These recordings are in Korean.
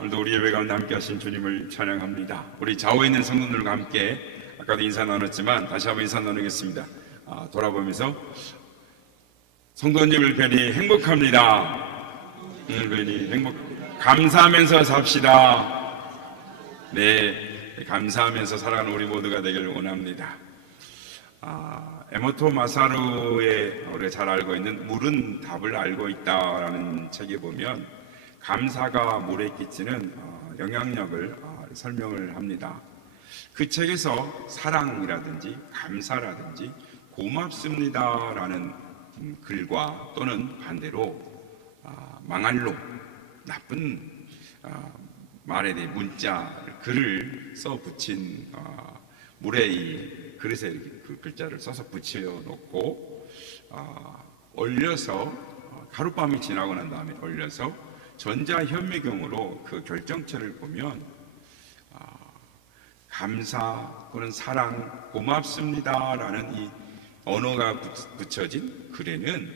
오늘도 우리 예배 가운데 함께 하신 주님을 찬양합니다. 우리 좌우에 있는 성도들과 함께 아까도 인사 나눴지만 다시 한번 인사 나누겠습니다. 돌아보면서 성도님을 뵈니 행복합니다. 뵈니 감사하면서 삽시다. 네, 감사하면서 살아가는 우리 모두가 되기를 원합니다. 에모토 마사루의 우리가 잘 알고 있는 물은 답을 알고 있다라는 책에 보면 감사가 물에 끼치는 영향력을 설명을 합니다. 그 책에서 사랑이라든지 감사라든지 고맙습니다라는 글과 또는 반대로 망할로 나쁜 말에 대해 문자 글을 써 붙인 물에 이 그릇에 이렇게 그 글자를 써서 붙여 놓고 얼려서 하룻밤이 지나고 난 다음에 얼려서 전자현미경으로 그 결정체를 보면 감사 또는 사랑 고맙습니다라는 이 언어가 붙여진 글에는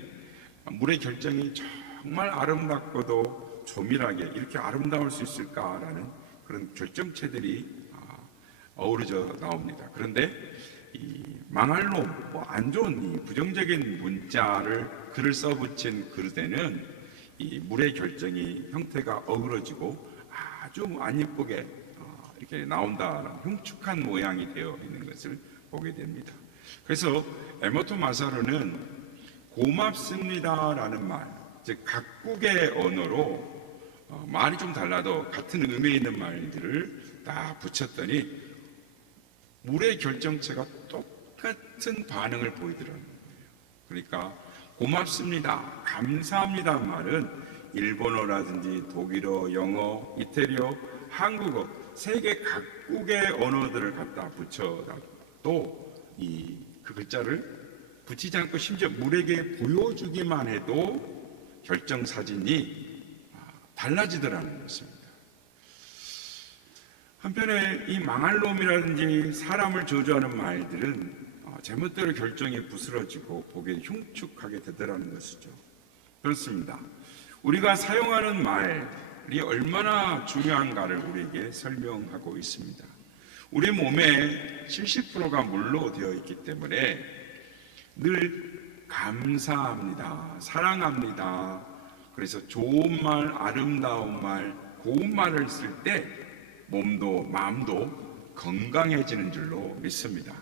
물의 결정이 정말 아름답고도 조밀하게 이렇게 아름다울 수 있을까라는 그런 결정체들이 어우러져 나옵니다. 그런데 이 망할로 안 좋은 이 부정적인 문자를 글을 써붙인 그릇에는 이 물의 결정이 형태가 어그러지고 아주 안 예쁘게 이렇게 나온다는 흉측한 모양이 되어 있는 것을 보게 됩니다. 그래서 에모토 마사루는 고맙습니다라는 말, 즉 각국의 언어로 말이 좀 달라도 같은 의미에 있는 말들을 다 붙였더니 물의 결정체가 똑같은 반응을 보이더라는 거예요. 그러니까 고맙습니다, 감사합니다 말은 일본어라든지 독일어, 영어, 이태리어, 한국어 세계 각국의 언어들을 갖다 붙여도 그 글자를 붙이지 않고 심지어 물에게 보여주기만 해도 결정 사진이 달라지더라는 것입니다. 한편에 이 망할 놈이라든지 사람을 저주하는 말들은 제멋대로 결정이 부스러지고 보기에 흉측하게 되더라는 것이죠. 그렇습니다. 우리가 사용하는 말이 얼마나 중요한가를 우리에게 설명하고 있습니다. 우리 몸의 70%가 물로 되어 있기 때문에 늘 감사합니다, 사랑합니다. 그래서 좋은 말, 아름다운 말, 고운 말을 쓸 때 몸도 마음도 건강해지는 줄로 믿습니다.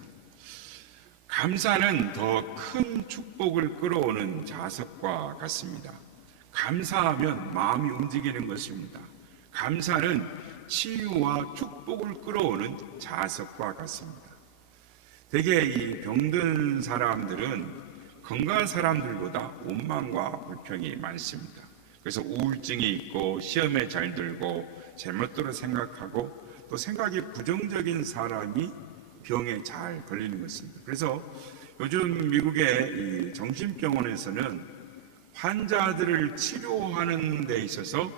감사는 더 큰 축복을 끌어오는 자석과 같습니다. 감사하면 마음이 움직이는 것입니다. 감사는 치유와 축복을 끌어오는 자석과 같습니다. 대개 이 병든 사람들은 건강한 사람들보다 원망과 불평이 많습니다. 그래서 우울증이 있고 시험에 잘 들고 제멋대로 생각하고 또 생각이 부정적인 사람이 병에 잘 걸리는 것입니다. 그래서 요즘 미국의 이 정신병원에서는 환자들을 치료하는 데 있어서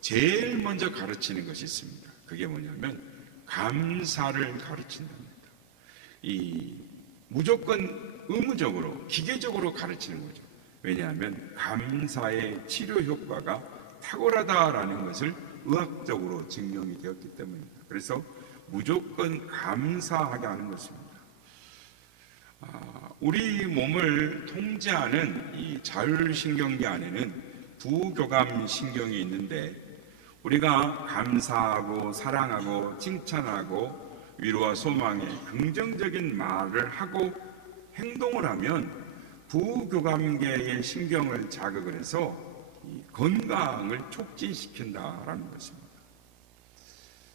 제일 먼저 가르치는 것이 있습니다. 그게 뭐냐면 감사를 가르친답니다. 이 무조건 의무적으로 기계적으로 가르치는 거죠. 왜냐하면 감사의 치료 효과가 탁월하다라는 것을 의학적으로 증명이 되었기 때문입니다. 그래서 무조건 감사하게 하는 것입니다. 우리 몸을 통제하는 이 자율신경계 안에는 부교감신경이 있는데 우리가 감사하고 사랑하고 칭찬하고 위로와 소망의 긍정적인 말을 하고 행동을 하면 부교감계의 신경을 자극을 해서 이 건강을 촉진시킨다라는 것입니다.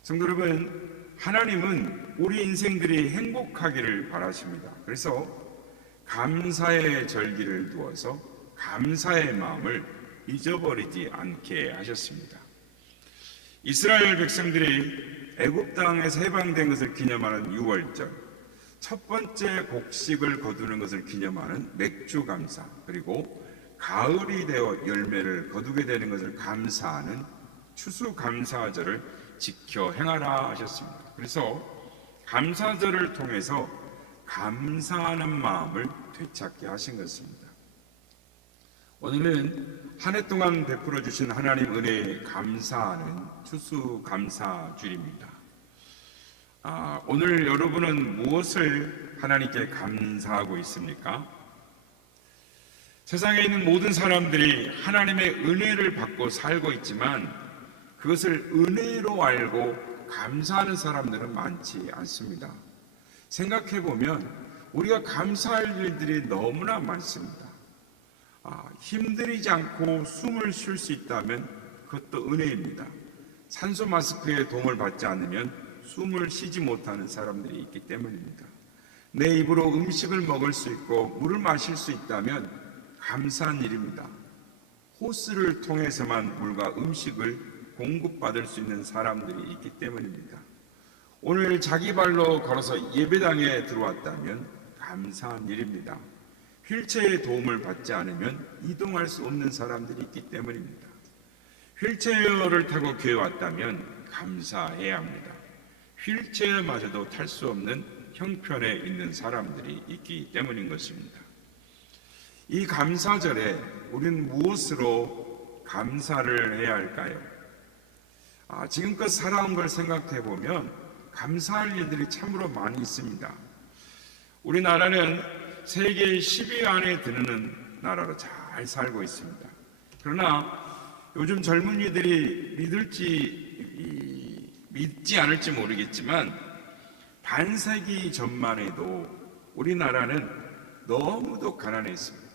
성도 여러분, 하나님은 우리 인생들이 행복하기를 바라십니다. 그래서 감사의 절기를 두어서 감사의 마음을 잊어버리지 않게 하셨습니다. 이스라엘 백성들이 애굽 땅에서 해방된 것을 기념하는 유월절, 첫 번째 곡식을 거두는 것을 기념하는 맥주 감사, 그리고 가을이 되어 열매를 거두게 되는 것을 감사하는 추수 감사절을 지켜 행하라 하셨습니다. 그래서 감사절을 통해서 감사하는 마음을 되찾게 하신 것입니다. 오늘은 한 해 동안 베풀어 주신 하나님 은혜에 감사하는 추수감사주일입니다. 오늘 여러분은 무엇을 하나님께 감사하고 있습니까? 세상에 있는 모든 사람들이 하나님의 은혜를 받고 살고 있지만 그것을 은혜로 알고 감사하는 사람들은 많지 않습니다. 생각해 보면 우리가 감사할 일들이 너무나 많습니다. 힘들이지 않고 숨을 쉴 수 있다면 그것도 은혜입니다. 산소 마스크의 도움을 받지 않으면 숨을 쉬지 못하는 사람들이 있기 때문입니다. 내 입으로 음식을 먹을 수 있고 물을 마실 수 있다면 감사한 일입니다. 호스를 통해서만 물과 음식을 공급받을 수 있는 사람들이 있기 때문입니다. 오늘 자기 발로 걸어서 예배당에 들어왔다면 감사한 일입니다. 휠체어의 도움을 받지 않으면 이동할 수 없는 사람들이 있기 때문입니다. 휠체어를 타고 교회 왔다면 감사해야 합니다. 휠체어마저도 탈 수 없는 형편에 있는 사람들이 있기 때문인 것입니다. 이 감사절에 우리는 무엇으로 감사를 해야 할까요? 지금껏 살아온 걸 생각해 보면 감사할 일들이 참으로 많이 있습니다. 우리나라는 세계 10위 안에 드는 나라로 잘 살고 있습니다. 그러나 요즘 젊은이들이 믿지 않을지 모르겠지만 반세기 전만 해도 우리나라는 너무도 가난했습니다.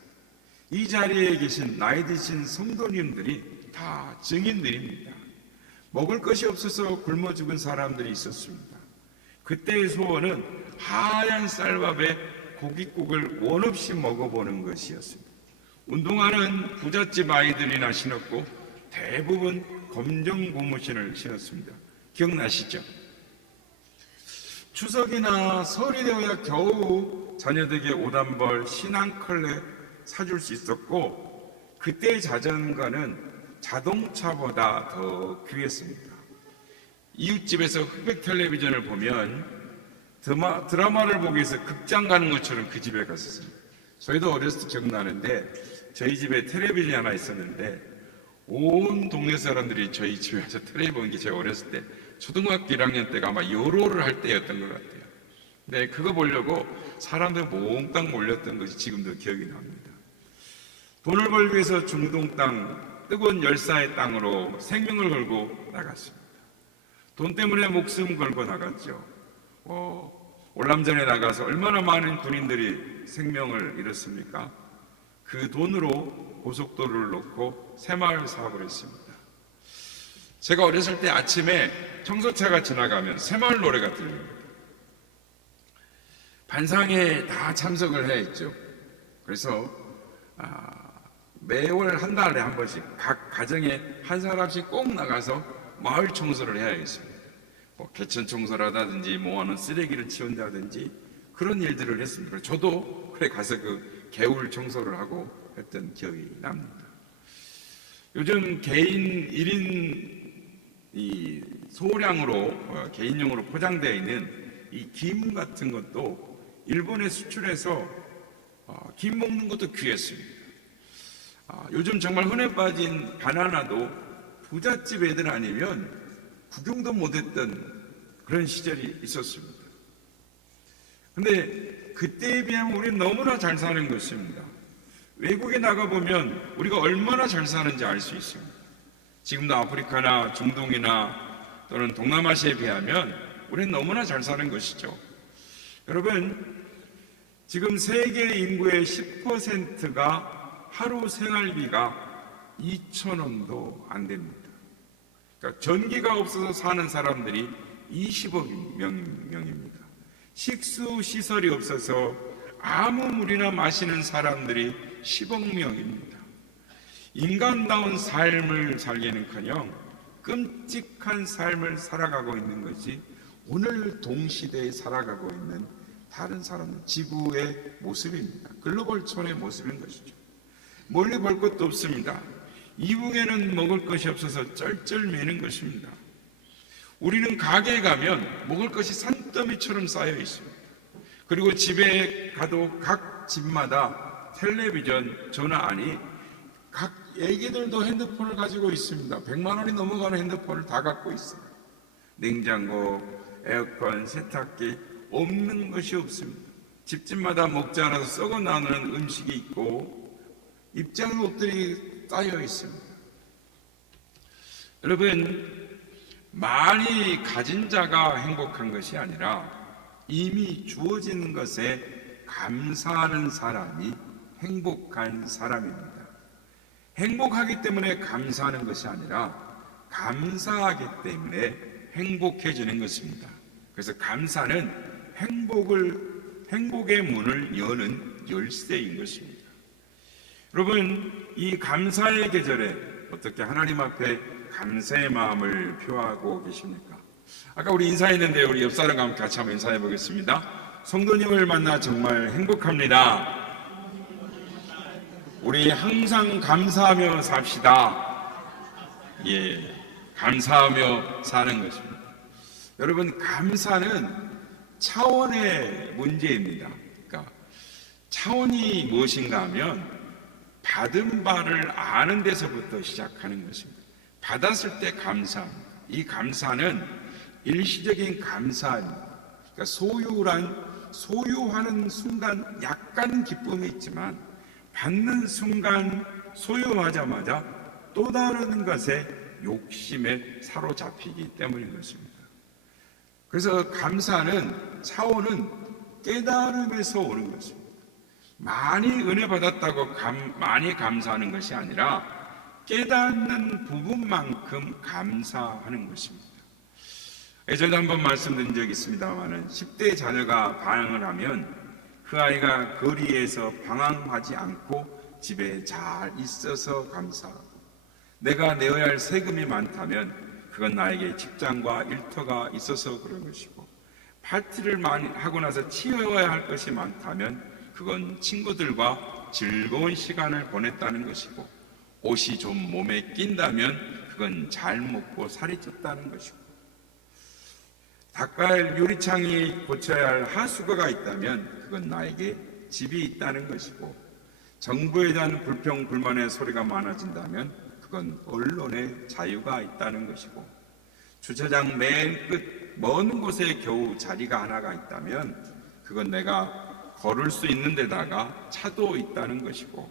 이 자리에 계신 나이 드신 성도님들이 다 증인들입니다. 먹을 것이 없어서 굶어 죽은 사람들이 있었습니다. 그때의 소원은 하얀 쌀밥에 고깃국을 원 없이 먹어보는 것이었습니다. 운동화는 부잣집 아이들이나 신었고 대부분 검정 고무신을 신었습니다. 기억나시죠? 추석이나 설이 되어야 겨우 자녀들에게 옷 한 벌, 신한 컬레 사줄 수 있었고 그때의 자전거는 자동차보다 더 귀했습니다. 이웃집에서 흑백 텔레비전을 보면 드라마를 보기 위해서 극장 가는 것처럼 그 집에 갔었습니다. 저희도 어렸을 때 기억나는데 저희 집에 텔레비전이 하나 있었는데 온 동네 사람들이 저희 집에 와서 텔레비전 보는 게 제가 어렸을 때 초등학교 1학년 때가 아마 요로를 할 때였던 것 같아요. 네, 그거 보려고 사람들 몽땅 몰렸던 것이 지금도 기억이 납니다. 돈을 벌기 위해서 중동 땅, 뜨거운 열사의 땅으로 생명을 걸고 나갔습니다. 돈 때문에 목숨 걸고 나갔죠. 올람전에 나가서 얼마나 많은 군인들이 생명을 잃었습니까? 그 돈으로 고속도로를 놓고 새마을 사업을 했습니다. 제가 어렸을 때 아침에 청소차가 지나가면 새마을 노래가 들립니다. 반상회에 다 참석을 해야 했죠. 그래서 매월 한 달에 한 번씩 각 가정에 한 사람씩 꼭 나가서 마을 청소를 해야겠습니다. 개천 청소를 하다든지 모아놓은 쓰레기를 치운다든지 그런 일들을 했습니다. 저도 그래 가서 그 개울 청소를 하고 했던 기억이 납니다. 요즘 개인 1인 이 소량으로 개인용으로 포장되어 있는 이 김 같은 것도 일본에 수출해서 김 먹는 것도 귀했습니다. 요즘 정말 흔해 빠진 바나나도 부잣집 애들 아니면 구경도 못했던 그런 시절이 있었습니다. 근데 그때에 비하면 우리는 너무나 잘 사는 것입니다. 외국에 나가보면 우리가 얼마나 잘 사는지 알 수 있습니다. 지금도 아프리카나 중동이나 또는 동남아시아에 비하면 우리는 너무나 잘 사는 것이죠. 여러분, 지금 세계 인구의 10%가 하루 생활비가 2,000원도 안 됩니다. 그러니까 전기가 없어서 사는 사람들이 20억 명입니다. 식수 시설이 없어서 아무 물이나 마시는 사람들이 10억 명입니다. 인간다운 삶을 살기는커녕 끔찍한 삶을 살아가고 있는 것이 오늘 동시대에 살아가고 있는 다른 사람들, 지구의 모습입니다. 글로벌촌의 모습인 것이죠. 멀리 볼 것도 없습니다. 이북에는 먹을 것이 없어서 쩔쩔매는 것입니다. 우리는 가게에 가면 먹을 것이 산더미처럼 쌓여 있습니다. 그리고 집에 가도 각 집마다 텔레비전, 전화 아니 각 애기들도 핸드폰을 가지고 있습니다. 100만 원이 넘어가는 핸드폰을 다 갖고 있어요. 냉장고, 에어컨, 세탁기 없는 것이 없습니다. 집집마다 먹지 않아서 썩어 나오는 음식이 있고 입장 옷들이 쌓여 있습니다. 여러분, 많이 가진 자가 행복한 것이 아니라 이미 주어진 것에 감사하는 사람이 행복한 사람입니다. 행복하기 때문에 감사하는 것이 아니라 감사하기 때문에 행복해지는 것입니다. 그래서 감사는 행복의 문을 여는 열쇠인 것입니다. 여러분, 이 감사의 계절에 어떻게 하나님 앞에 감사의 마음을 표하고 계십니까? 아까 우리 인사했는데 우리 옆 사람과 함께 같이 한번 인사해 보겠습니다. 성도님을 만나 정말 행복합니다. 우리 항상 감사하며 삽시다. 예, 감사하며 사는 것입니다. 여러분, 감사는 차원의 문제입니다. 그러니까 차원이 무엇인가 하면 받은 바를 아는 데서부터 시작하는 것입니다. 받았을 때 감사합니다. 이 감사는 일시적인 감사입니다. 그러니까 소유하는 순간 약간 기쁨이 있지만 받는 순간 소유하자마자 또 다른 것에 욕심에 사로잡히기 때문인 것입니다. 그래서 감사는 차원은 깨달음에서 오는 것입니다. 많이 은혜 받았다고 많이 감사하는 것이 아니라 깨닫는 부분만큼 감사하는 것입니다. 예전에 한번 말씀드린 적이 있습니다만 10대 자녀가 방황을 하면 그 아이가 거리에서 방황하지 않고 집에 잘 있어서 감사하고, 내가 내어야 할 세금이 많다면 그건 나에게 직장과 일터가 있어서 그런 것이고, 파티를 많이 하고 나서 치워야 할 것이 많다면 그건 친구들과 즐거운 시간을 보냈다는 것이고, 옷이 좀 몸에 낀다면 그건 잘 먹고 살이 쪘다는 것이고, 닦아야 할 유리창이 고쳐야 할 하수구가 있다면 그건 나에게 집이 있다는 것이고, 정부에 대한 불평 불만의 소리가 많아진다면 그건 언론의 자유가 있다는 것이고, 주차장 맨 끝 먼 곳에 겨우 자리가 하나가 있다면 그건 내가 걸을 수 있는 데다가 차도 있다는 것이고,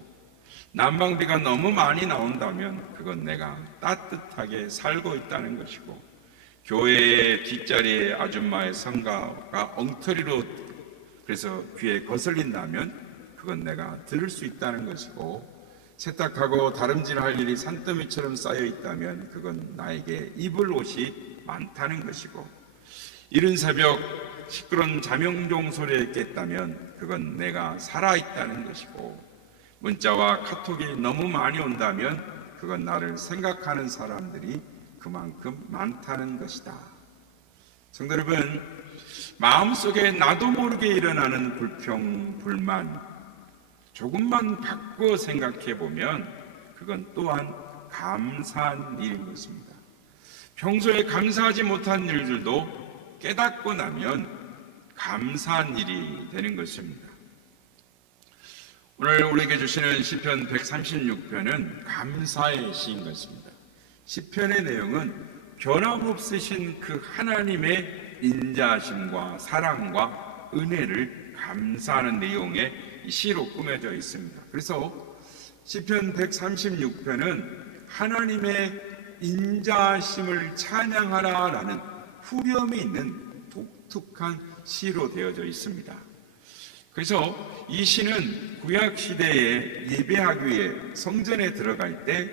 난방비가 너무 많이 나온다면 그건 내가 따뜻하게 살고 있다는 것이고, 교회의 뒷자리에 아줌마의 성가가 엉터리로 그래서 귀에 거슬린다면 그건 내가 들을 수 있다는 것이고, 세탁하고 다름질할 일이 산더미처럼 쌓여 있다면 그건 나에게 입을 옷이 많다는 것이고, 이른 새벽 시끄러운 자명종 소리에 깼다면 그건 내가 살아있다는 것이고, 문자와 카톡이 너무 많이 온다면 그건 나를 생각하는 사람들이 그만큼 많다는 것이다. 성도 여러분, 마음속에 나도 모르게 일어나는 불평, 불만 조금만 바꿔 생각해 보면 그건 또한 감사한 일인 것입니다. 평소에 감사하지 못한 일들도 깨닫고 나면 감사한 일이 되는 것입니다. 오늘 우리에게 주시는 시편 136편은 감사의 시인 것입니다. 시편의 내용은 변함없으신 그 하나님의 인자하심과 사랑과 은혜를 감사하는 내용의 시로 꾸며져 있습니다. 그래서 시편 136편은 하나님의 인자하심을 찬양하라라는 후렴이 있는 독특한 시로 되어져 있습니다. 그래서 이 시는 구약 시대에 예배하기 위해 성전에 들어갈 때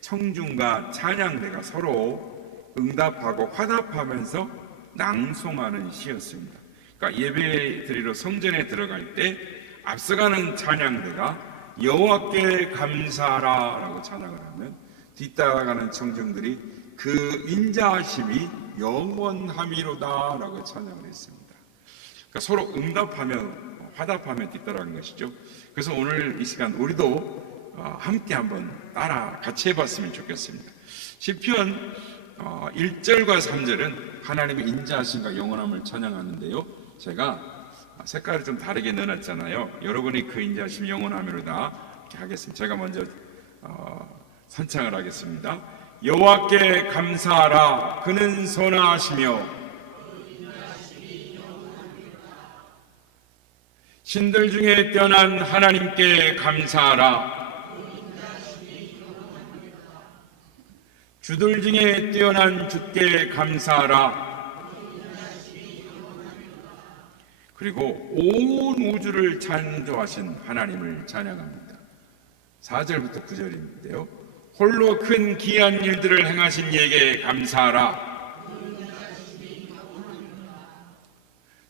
청중과 찬양대가 서로 응답하고 화답하면서 낭송하는 시였습니다. 그러니까 예배 드리러 성전에 들어갈 때 앞서가는 찬양대가 여호와께 감사하라라고 찬양을 하면 뒤따라가는 청중들이 그 인자하심이 영원함이로다라고 찬양을 했습니다. 그러니까 서로 응답하며 화답하며 뒤따라가는 것이죠. 그래서 오늘 이 시간 우리도 함께 한번 따라 같이 해봤으면 좋겠습니다. 시편 1절과 3절은 하나님의 인자하심과 영원함을 찬양하는데요, 제가 색깔을 좀 다르게 넣어놨잖아요. 여러분이 그 인자하심 영원함이로다 이렇게 하겠습니다. 제가 먼저 선창을 하겠습니다. 여호와께 감사하라. 그는 선하시며 신들 중에 뛰어난 하나님께 감사하라. 주들 중에 뛰어난 주께 감사하라. 그리고 온 우주를 창조하신 하나님을 찬양합니다. 4절부터 9절인데요. 홀로 큰 기이한 일들을 행하신 이에게 감사하라.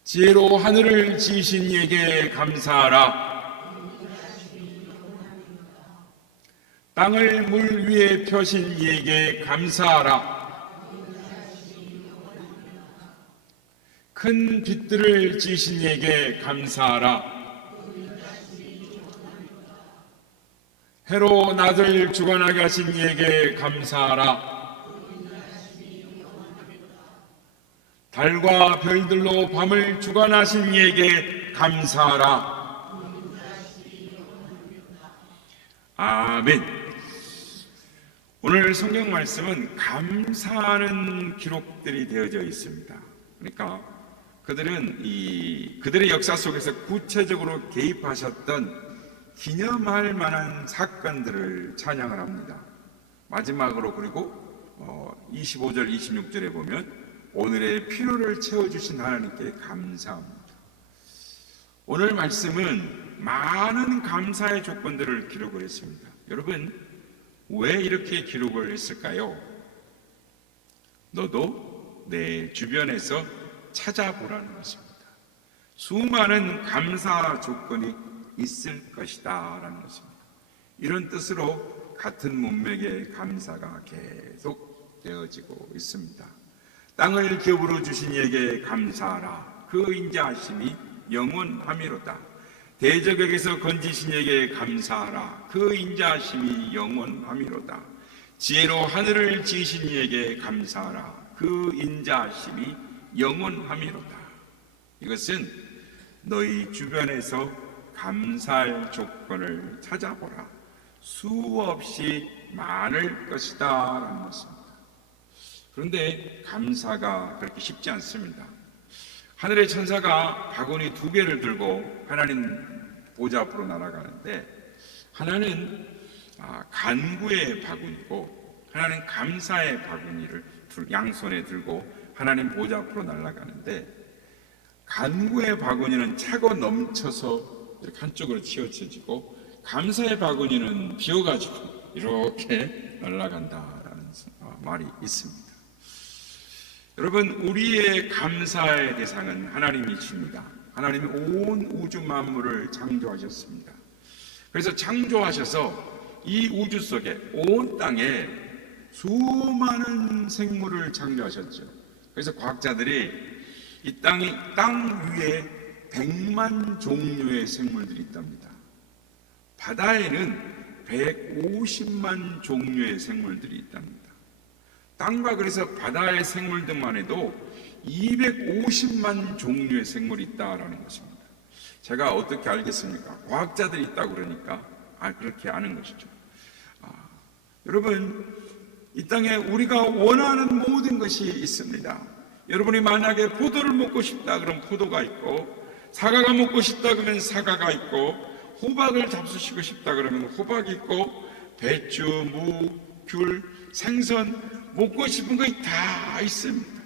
지혜로 하늘을 지으신 이에게 감사하라. 땅을 물 위에 펴신 이에게 감사하라. 큰 빛들을 지으신 이에게 감사하라. 해로 낮을 주관하게 하신 이에게 감사하라. 달과 별들로 밤을 주관하신 이에게 감사하라. 아멘. 오늘 성경 말씀은 감사하는 기록들이 되어져 있습니다. 그러니까 그들은 그들의 역사 속에서 구체적으로 개입하셨던 기념할 만한 사건들을 찬양을 합니다. 마지막으로 그리고 25절 26절에 보면 오늘의 필요를 채워주신 하나님께 감사합니다. 오늘 말씀은 많은 감사의 조건들을 기록을 했습니다. 여러분, 왜 이렇게 기록을 했을까요? 너도 내 주변에서 찾아보라는 것입니다. 수많은 감사 조건이 있을 것이다 라는 것입니다. 이런 뜻으로 같은 문맥의 감사가 계속 되어지고 있습니다. 땅을 기업으로 주신 이에게 감사하라. 그 인자하심이 영원하미로다. 대적에게서 건지신 이에게 감사하라. 그 인자하심이 영원하미로다. 지혜로 하늘을 지으신 이에게 감사하라. 그 인자하심이 영원하미로다. 이것은 너희 주변에서 감사할 조건을 찾아보라. 수없이 많을 것이다 라는 것입니다. 그런데 감사가 그렇게 쉽지 않습니다. 하늘의 천사가 바구니 2개를 들고 하나님 보좌 앞으로 날아가는데, 하나는 간구의 바구니고 하나는 감사의 바구니를 양손에 들고 하나님 보좌 앞으로 날아가는데, 간구의 바구니는 차고 넘쳐서 이렇게 한쪽으로 치우쳐지고 감사의 바구니는 비어가지고 이렇게 날아간다라는 말이 있습니다. 여러분, 우리의 감사의 대상은 하나님이십니다. 하나님이 온 우주 만물을 창조하셨습니다. 그래서 창조하셔서 이 우주 속에 온 땅에 수많은 생물을 창조하셨죠. 그래서 과학자들이 이 땅 위에 100만 종류의 생물들이 있답니다. 바다에는 150만 종류의 생물들이 있답니다. 땅과 그래서 바다의 생물들만 해도 250만 종류의 생물이 있다라는 것입니다. 제가 어떻게 알겠습니까? 과학자들이 있다고 그러니까 그렇게 아는 것이죠. 여러분, 이 땅에 우리가 원하는 모든 것이 있습니다. 여러분이 만약에 포도를 먹고 싶다 그러면 포도가 있고, 사과가 먹고 싶다 그러면 사과가 있고, 호박을 잡수시고 싶다 그러면 호박이 있고, 배추, 무, 귤, 생선 먹고 싶은 것이 다 있습니다.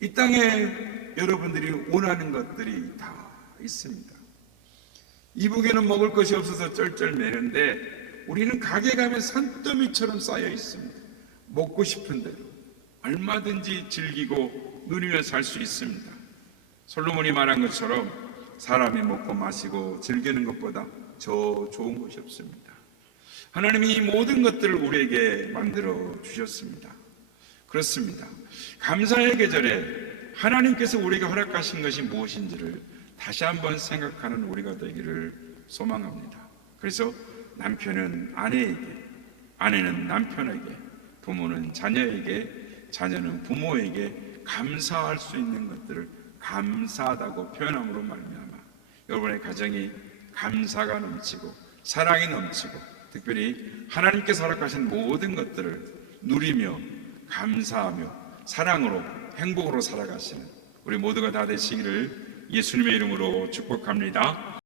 이 땅에 여러분들이 원하는 것들이 다 있습니다. 이북에는 먹을 것이 없어서 쩔쩔매는데 우리는 가게 가면 산더미처럼 쌓여 있습니다. 먹고 싶은 대로 얼마든지 즐기고 누리며 살 수 있습니다. 솔로몬이 말한 것처럼 사람이 먹고 마시고 즐기는 것보다 더 좋은 것이 없습니다. 하나님이 이 모든 것들을 우리에게 만들어 주셨습니다. 그렇습니다. 감사의 계절에 하나님께서 우리에게 허락하신 것이 무엇인지를 다시 한번 생각하는 우리가 되기를 소망합니다. 그래서 남편은 아내에게, 아내는 남편에게, 부모는 자녀에게, 자녀는 부모에게 감사할 수 있는 것들을 감사하다고 표현함으로 말미암아 여러분의 가정이 감사가 넘치고 사랑이 넘치고 특별히 하나님께서 허락하신 모든 것들을 누리며 감사하며 사랑으로 행복으로 살아가시는 우리 모두가 다 되시기를 예수님의 이름으로 축복합니다.